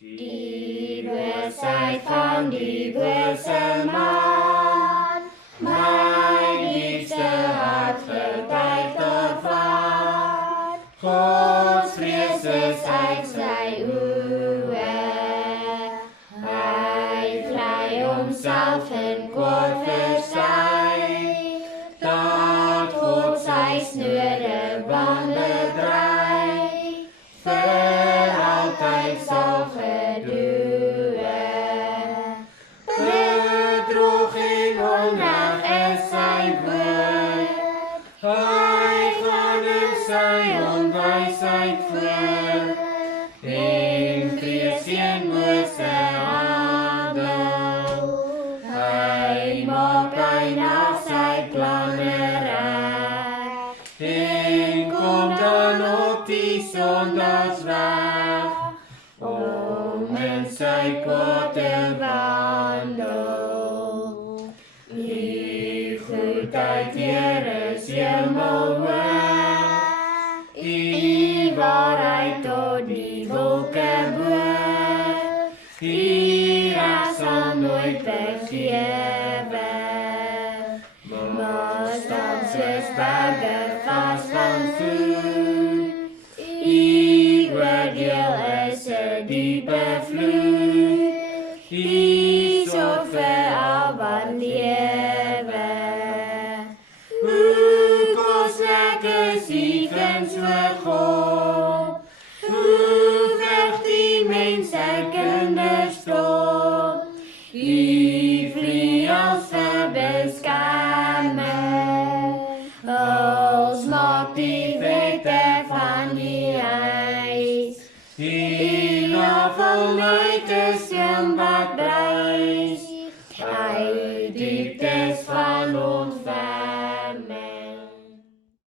Die Böse von die böse Mann, mein Liebster hat verdient dort wat. Gods vrees is uit sy oë, hy vlei homself in kwaad versy, dat God sy snore band bedreig, vir altyd sal gedoe. Bedrog en onreg is sy woord, hy gaan in sy onwysheid voor, en vrees teen bose handel, hy maak eindig sy planne reg, en kom dan op die sondagsweg, om in sy kwaad te wandel. Die goedheid, Heer, is hemelhoog, die waarheid tot die wolke bo, die reg sal nooit vergewe, maar staan soos berge vas van voet, die oordeel is 'n diepe vloed, die sorg vir al wat lewe. Hoe koslik is die guns vir God, hoe veg die mense kinders tot, die vlieg als vir beskerming, als maak die wette van die ijs, die navel nooit te stil wat brei.